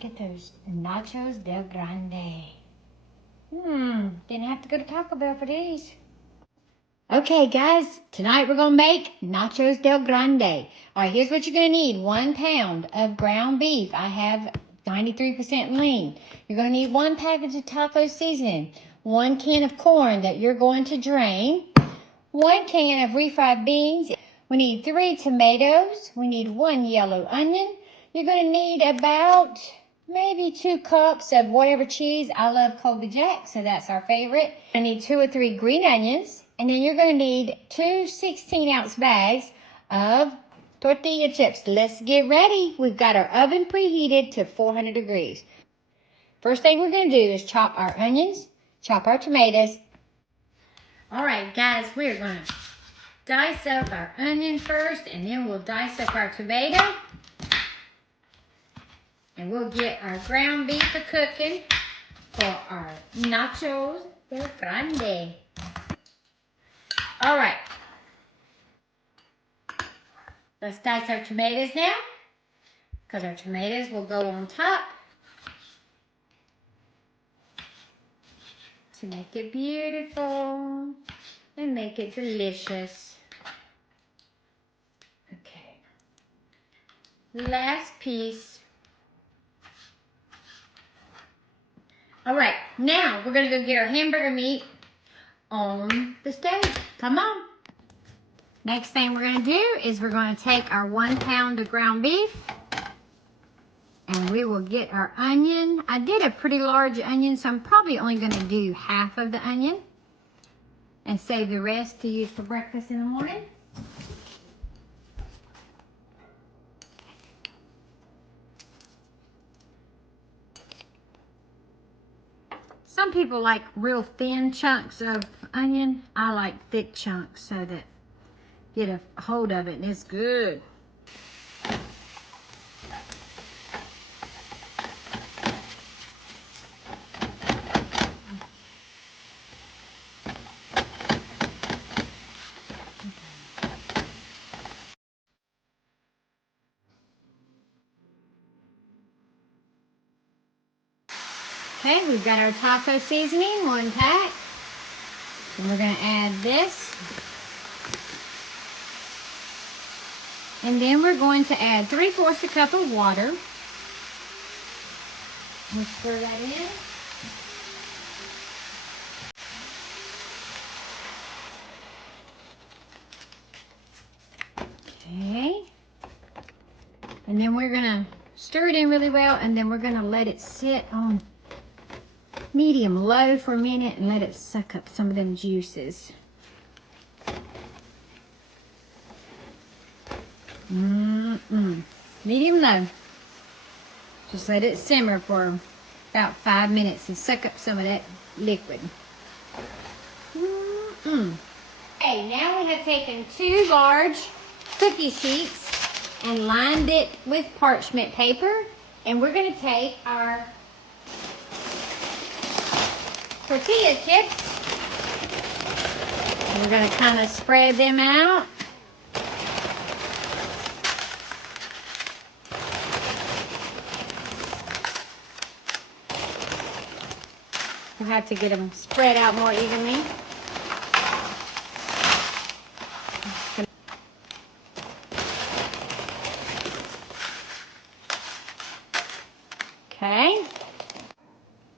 look at those Nachos del Grande. Didn't have to go to Taco Bell for these. Okay, guys, tonight we're going to make Nachos del Grande. All right, here's what you're going to need. 1 pound of ground beef. I have 93% lean. You're going to need 1 package of taco seasoning, 1 can of corn that you're going to drain, 1 can of refried beans. We need 3 tomatoes. We need 1 yellow onion. You're going to need about maybe 2 cups of whatever cheese. I love Colby Jack, so that's our favorite. I need 2 or 3 green onions. And then you're going to need 2 16-ounce bags of tortilla chips. Let's get ready. We've got our oven preheated to 400 degrees. First thing we're going to do is chop our onions, chop our tomatoes. All right, guys, we're going to dice up our onion first, and then we'll dice up our tomato. And we'll get our ground beef cooking for our Nachos del Grande. All right. Let's dice our tomatoes now, because our tomatoes will go on top to make it beautiful and make it delicious. Okay. Last piece. All right, now we're going to go get our hamburger meat on the stove. Come on. Next thing we're going to do is we're going to take our 1 pound of ground beef and we will get our onion. I did a pretty large onion, so I'm probably only going to do half of the onion and save the rest to use for breakfast in the morning. Some people like real thin chunks of onion. I like thick chunks so that get a hold of it and it's good. Okay, we've got our taco seasoning, 1 pack. And we're going to add this. And then we're going to add 3/4 cup of water. And stir that in. Okay. And then we're going to stir it in really well, and then we're going to let it sit on medium low for a minute and let it suck up some of them juices. Medium low. Just let it simmer for about 5 minutes and suck up some of that liquid. Okay, now we have taken 2 large cookie sheets and lined it with parchment paper, and we're going to take our tortilla chips. We're going to kind of spread them out. We'll have to get them spread out more evenly. Okay.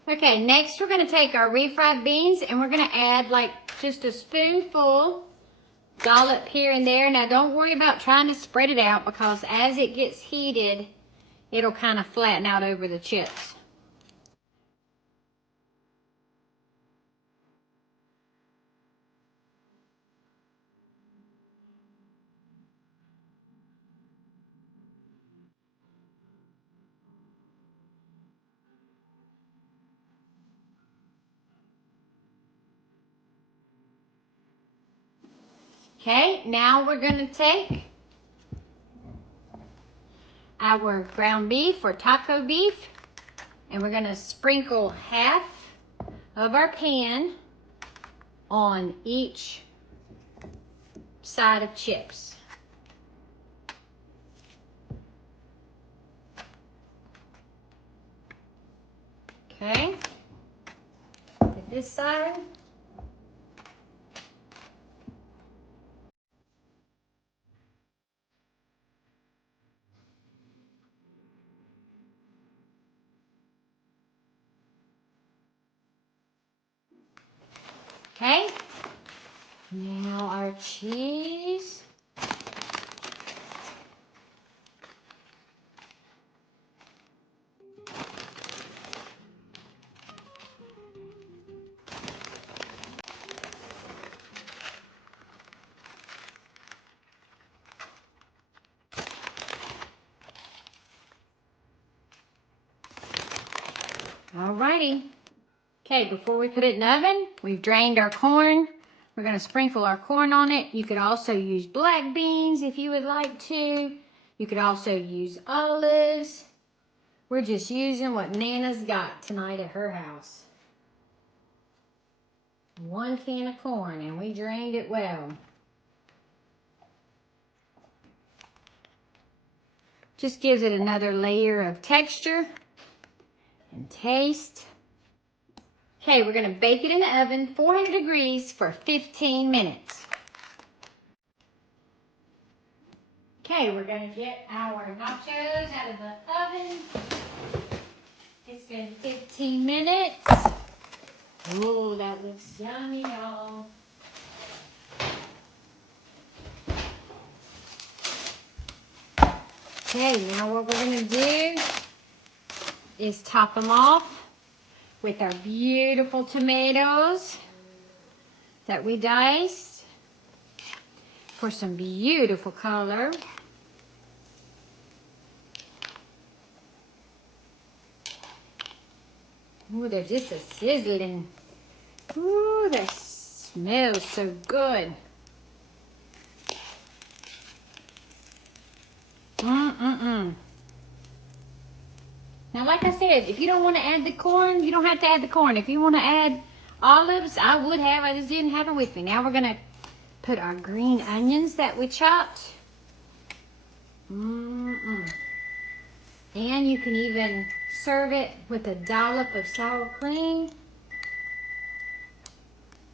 Okay, next we're going to take our refried beans and we're going to add like just a spoonful, dollop here and there. Now don't worry about trying to spread it out, because as it gets heated, it'll kind of flatten out over the chips. Okay, now we're going to take our ground beef or taco beef, and we're going to sprinkle half of our pan on each side of chips. Okay. Get this side. Okay. Now our cheese. Alrighty. Okay, before we put it in the oven, we've drained our corn. We're going to sprinkle our corn on it. You could also use black beans if you would like to. You could also use olives. We're just using what Nana's got tonight at her house. 1 can of corn, and we drained it well. Just gives it another layer of texture and taste. Okay, we're going to bake it in the oven, 400 degrees for 15 minutes. Okay, we're going to get our nachos out of the oven. It's been 15 minutes. Oh, that looks yummy, y'all. Okay, now what we're going to do is top them off with our beautiful tomatoes that we diced for some beautiful color. Ooh, they're just a sizzling. Ooh, that smells so good. Now, like I said, if you don't want to add the corn, you don't have to add the corn. If you want to add olives, I would have. I just didn't have them with me. Now we're going to put our green onions that we chopped. And you can even serve it with a dollop of sour cream.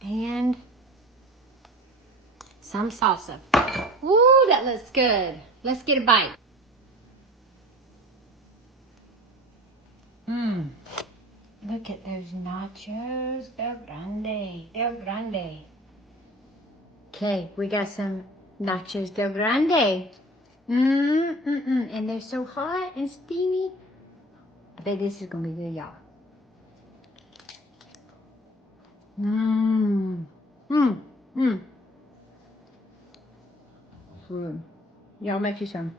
And some salsa. Ooh, that looks good. Let's get a bite. Look at those nachos. Del grande. Del grande. Okay, we got some nachos del grande. And they're so hot and steamy. I bet this is gonna be good, y'all. Y'all make you some.